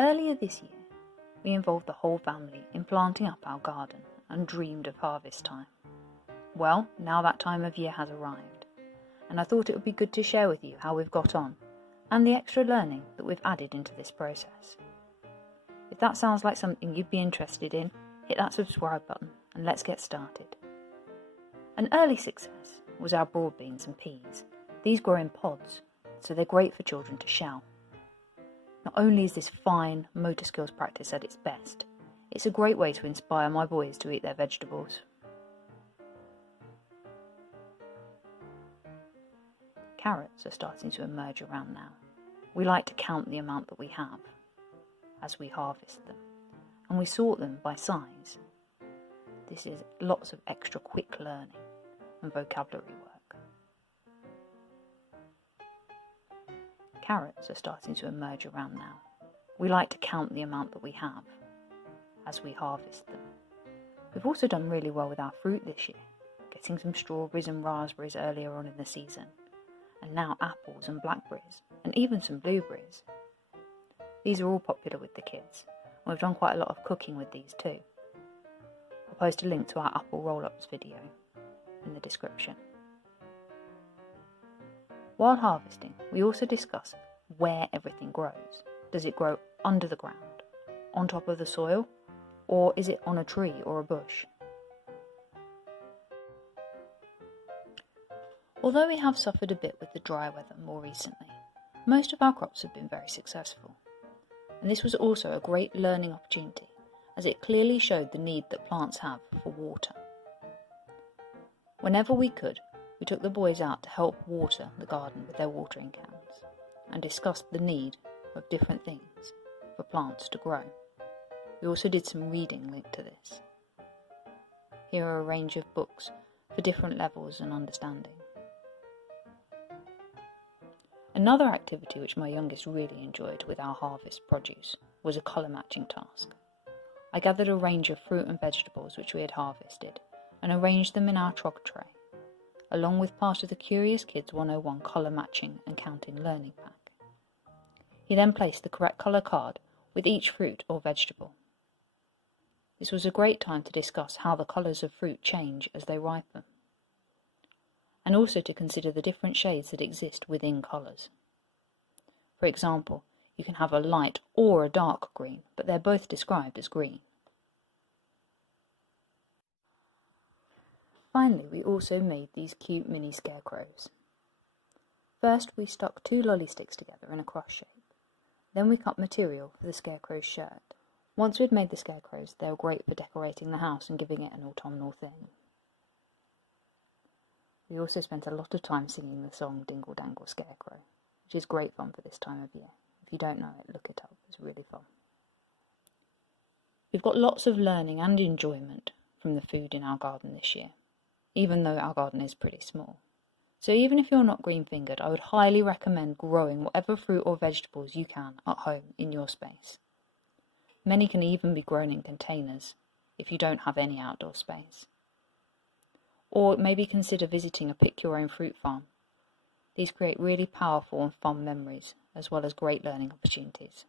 Earlier this year, we involved the whole family in planting up our garden and dreamed of harvest time. Well, now that time of year has arrived, and I thought it would be good to share with you how we've got on and the extra learning that we've added into this process. If that sounds like something you'd be interested in, hit that subscribe button and let's get started. An early success was our broad beans and peas. These grow in pods, so they're great for children to shell. Not only is this fine motor skills practice at its best, it's a great way to inspire my boys to eat their vegetables. Carrots are starting to emerge around now. We like to count the amount that we have as we harvest them, and we sort them by size. This is lots of extra quick learning and vocabulary work. Carrots are starting to emerge around now. We like to count the amount that we have as we harvest them. We've also done really well with our fruit this year, getting some strawberries and raspberries earlier on in the season, and now apples and blackberries, and even some blueberries. These are all popular with the kids, and we've done quite a lot of cooking with these too. I'll post a link to our apple roll-ups video in the description. While harvesting, we also discuss where everything grows. Does it grow under the ground, on top of the soil, or is it on a tree or a bush? Although we have suffered a bit with the dry weather more recently, most of our crops have been very successful. And this was also a great learning opportunity, as it clearly showed the need that plants have for water. Whenever we could, we took the boys out to help water the garden with their watering cans and discussed the need of different things for plants to grow. We also did some reading linked to this. Here are a range of books for different levels and understanding. Another activity which my youngest really enjoyed with our harvest produce was a colour matching task. I gathered a range of fruit and vegetables which we had harvested and arranged them in our trog tray, along with part of the Curious Kids 101 colour matching and counting learning pack. He then placed the correct colour card with each fruit or vegetable. This was a great time to discuss how the colours of fruit change as they ripen, and also to consider the different shades that exist within colours. For example, you can have a light or a dark green, but they're both described as green. Finally, we also made these cute mini scarecrows. First, we stuck 2 lolly sticks together in a cross shape. Then we cut material for the scarecrow's shirt. Once we'd made the scarecrows, they were great for decorating the house and giving it an autumnal theme. We also spent a lot of time singing the song Dingle Dangle Scarecrow, which is great fun for this time of year. If you don't know it, look it up, it's really fun. We've got lots of learning and enjoyment from the food in our garden this year, even though our garden is pretty small. So even if you're not green-fingered, I would highly recommend growing whatever fruit or vegetables you can at home in your space. Many can even be grown in containers if you don't have any outdoor space. Or maybe consider visiting a pick-your-own-fruit farm. These create really powerful and fun memories, as well as great learning opportunities.